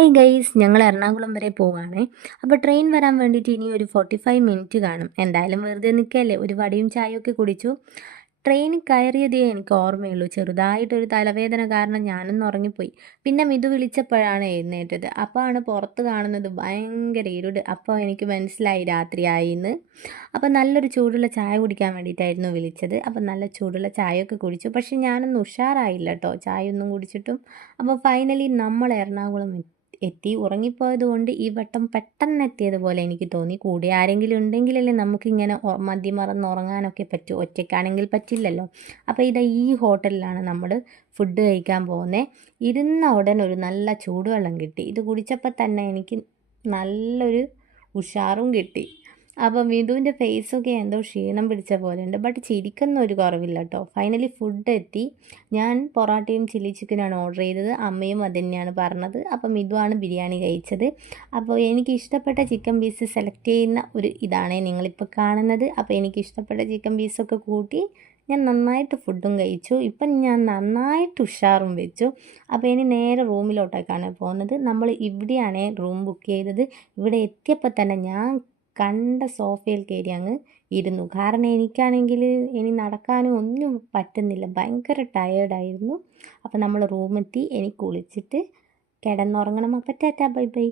Hi guys, ഞങ്ങൾ എറണാകുളം വരെ പോവാണേ. അപ്പോൾ ട്രെയിൻ വരാൻ വേണ്ടിയിട്ട് ഇനി ഒരു 45 മിനിറ്റ് കാണും. എന്തായാലും വെറുതെ നിൽക്കല്ലേ, ഒരു വടിയും ചായയൊക്കെ കുടിച്ചു. ട്രെയിനിൽ കയറിയതേ എനിക്ക് ഓർമ്മയുള്ളൂ. ചെറുതായിട്ടൊരു തലവേദന കാരണം ഞാനൊന്ന് ഉറങ്ങിപ്പോയി. പിന്നെ മിതു വിളിച്ചപ്പോഴാണ് എഴുന്നേറ്റത്. അപ്പോഴാണ് പുറത്ത് കാണുന്നത് ഭയങ്കര ഇരുട്. അപ്പോൾ എനിക്ക് മനസ്സിലായി രാത്രിയായി എന്ന്. അപ്പോൾ നല്ലൊരു ചൂടുള്ള ചായ കുടിക്കാൻ വേണ്ടിയിട്ടായിരുന്നു വിളിച്ചത്. അപ്പോൾ നല്ല ചൂടുള്ള ചായയൊക്കെ കുടിച്ചു. പക്ഷെ ഞാനൊന്നും ഉഷാറായില്ല കേട്ടോ, ചായ ഒന്നും കുടിച്ചിട്ടും. അപ്പോൾ ഫൈനലി നമ്മൾ എറണാകുളം എത്തി. ഉറങ്ങിപ്പോയത് കൊണ്ട് ഈ വട്ടം പെട്ടെന്ന് എത്തിയതുപോലെ എനിക്ക് തോന്നി. കൂടെ ആരെങ്കിലും ഉണ്ടെങ്കിലല്ലേ നമുക്കിങ്ങനെ മതിമറന്ന് ഉറങ്ങാനൊക്കെ പറ്റൂ. ഒറ്റയ്ക്കാണെങ്കിൽ പറ്റില്ലല്ലോ. അപ്പോൾ ഇതാ ഈ ഹോട്ടലിലാണ് നമ്മൾ ഫുഡ് കഴിക്കാൻ പോകുന്നത്. ഇരുന്ന ഉടൻ ഒരു നല്ല ചൂടുവെള്ളം കിട്ടി. ഇത് കുടിച്ചപ്പോൾ തന്നെ എനിക്ക് നല്ലൊരു ഉഷാറും കിട്ടി. അപ്പോൾ മിതുവിൻ്റെ ഫേസൊക്കെ എന്തോ ക്ഷീണം പിടിച്ച പോലെ ഉണ്ട്. ബട്ട് ചിരിക്കൊന്നും ഒരു കുറവില്ല കേട്ടോ. ഫൈനലി ഫുഡ് എത്തി. ഞാൻ പൊറാട്ടയും ചില്ലി ചിക്കനാണ് ഓർഡർ ചെയ്തത്. അമ്മയും അത് തന്നെയാണ് പറഞ്ഞത്. അപ്പോൾ മിതുവാണ് ബിരിയാണി കഴിച്ചത്. അപ്പോൾ എനിക്ക് ഇഷ്ടപ്പെട്ട ചിക്കൻ പീസ് സെലക്ട് ചെയ്യുന്ന ഒരു ഇതാണ് നിങ്ങളിപ്പോൾ കാണുന്നത്. അപ്പോൾ എനിക്ക് ഇഷ്ടപ്പെട്ട ചിക്കൻ പീസൊക്കെ കൂട്ടി ഞാൻ നന്നായിട്ട് ഫുഡും കഴിച്ചു. ഇപ്പം ഞാൻ നന്നായിട്ട് ഉഷാറും വെച്ചു. അപ്പോൾ ഇനി നേരെ റൂമിലോട്ടേക്കാണ് പോകുന്നത്. നമ്മൾ ഇവിടെയാണ് റൂം ബുക്ക് ചെയ്തത്. ഇവിടെ എത്തിയപ്പോൾ തന്നെ ഞാൻ കണ്ട സോഫയിൽ കയറി അങ്ങ് ഇരുന്നു. കാരണം എനിക്കാണെങ്കിൽ ഇനി നടക്കാനും ഒന്നും പറ്റുന്നില്ല, ഭയങ്കര ടയേർഡായിരുന്നു. അപ്പോൾ നമ്മൾ റൂമെത്തി. എനിക്ക് കുളിച്ചിട്ട് കിടന്നുറങ്ങണം. അപ്പോൾ ടാറ്റാ ബൈ ബൈ.